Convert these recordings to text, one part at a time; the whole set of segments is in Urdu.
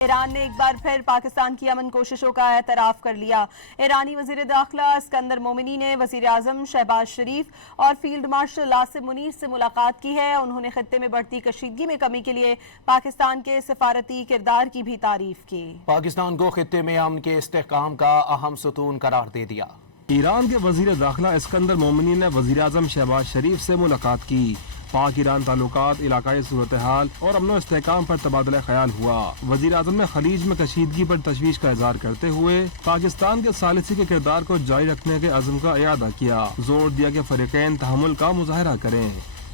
ایران نے ایک بار پھر پاکستان کی امن کوششوں کا اعتراف کر لیا۔ ایرانی وزیر داخلہ اسکندر مومنی نے وزیر اعظم شہباز شریف اور فیلڈ مارشل عاصم منیر سے ملاقات کی ہے۔ انہوں نے خطے میں بڑھتی کشیدگی میں کمی کے لیے پاکستان کے سفارتی کردار کی بھی تعریف کی۔ پاکستان کو خطے میں امن کے استحکام کا اہم ستون قرار دے دیا۔ ایران کے وزیر داخلہ اسکندر مومنی نے وزیر اعظم شہباز شریف سے ملاقات کی۔ پاک ایران تعلقات، علاقائی صورتحال اور امن و استحکام پر تبادلہ خیال ہوا۔ وزیر اعظم نے خلیج میں کشیدگی پر تشویش کا اظہار کرتے ہوئے پاکستان کے ثالثی کے کردار کو جاری رکھنے کے عزم کا اعادہ کیا۔ زور دیا کہ فریقین تحمل کا مظاہرہ کریں۔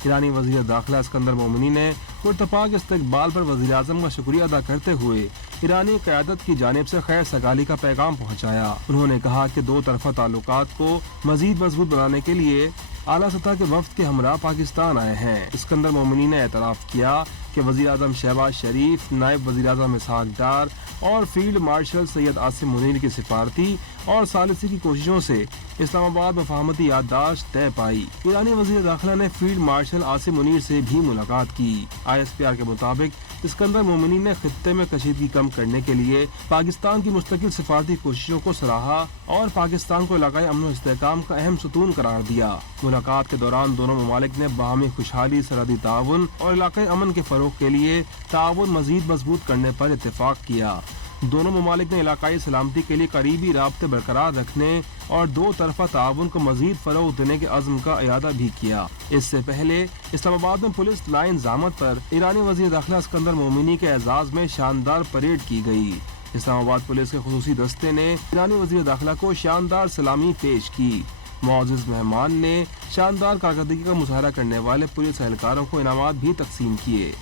ایرانی وزیر داخلہ اسکندر مومنی نے پرتپاک استقبال پر وزیر اعظم کا شکریہ ادا کرتے ہوئے ایرانی قیادت کی جانب سے خیر سگالی کا پیغام پہنچایا۔ انہوں نے کہا کہ دو طرفہ تعلقات کو مزید مضبوط بنانے کے لیے اعلیٰ سطح کے وفد کے ہمراہ پاکستان آئے ہیں۔ اسکندر مومنی نے اعتراف کیا کہ وزیر اعظم شہباز شریف، نائب وزیر اعظم اسحاق ڈار اور فیلڈ مارشل سید عاصم منیر کی سفارتی اور ثالثی کی کوششوں سے اسلام آباد مفاہمتی یادداشت طے پائی۔ ایرانی وزیر داخلہ نے فیلڈ مارشل عاصم منیر سے بھی ملاقات کی۔ ISPR کے مطابق اسکندر مومنی نے خطے میں کشیدگی کم کرنے کے لیے پاکستان کی مستقل سفارتی کوششوں کو سراہا اور پاکستان کو علاقائی امن و استحکام کا اہم ستون قرار دیا۔ ملاقات کے دوران دونوں ممالک نے باہمی خوشحالی، سرحدی تعاون اور علاقائی امن کے فروغ کے لیے تعاون مزید مضبوط کرنے پر اتفاق کیا۔ دونوں ممالک نے علاقائی سلامتی کے لیے قریبی رابطے برقرار رکھنے اور دو طرفہ تعاون کو مزید فروغ دینے کے عزم کا اعادہ بھی کیا۔ اس سے پہلے اسلام آباد میں پولیس لائن ضامت پر ایرانی وزیر داخلہ اسکندر مومنی کے اعزاز میں شاندار پریڈ کی گئی۔ اسلام آباد پولیس کے خصوصی دستے نے ایرانی وزیر داخلہ کو شاندار سلامی پیش کی۔ معزز مہمان نے شاندار کارکردگی کا مظاہرہ کرنے والے پولیس اہلکاروں کو انعامات بھی تقسیم کیے۔